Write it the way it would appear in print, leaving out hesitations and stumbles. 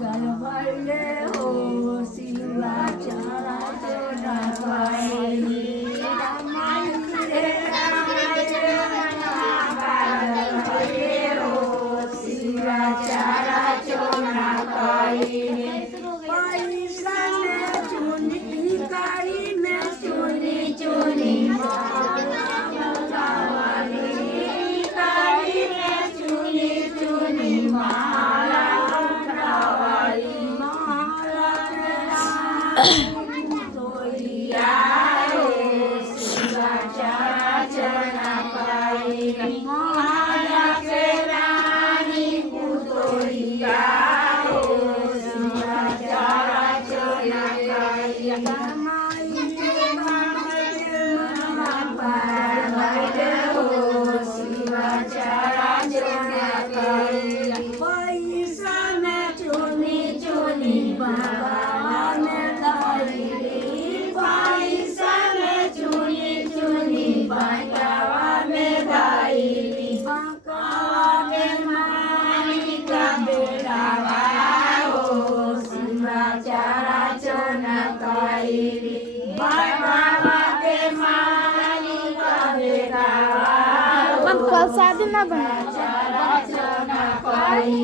भरले हो शिवाचारा चोनापायी शिवाचारा चोनापायी पैसा में चुनी काली में चुनी चुनी काली में चुनी चुनी माला वाली माला तोलिया शिवाचारा चोनापायी माला के रानी पुतोलिया शिवाचारा चोनापायी शिवाचारा चोनापायी पैसा में चुनी चुनी बाबा ने दाई पैसा में चुनी चुनी बाबा में दाई बाबा में मानी का बेटावा हो शिवाचारा चोनापायी बाबा के मानी का बेटावा शादी ना बना शिवाचारा चोनापायी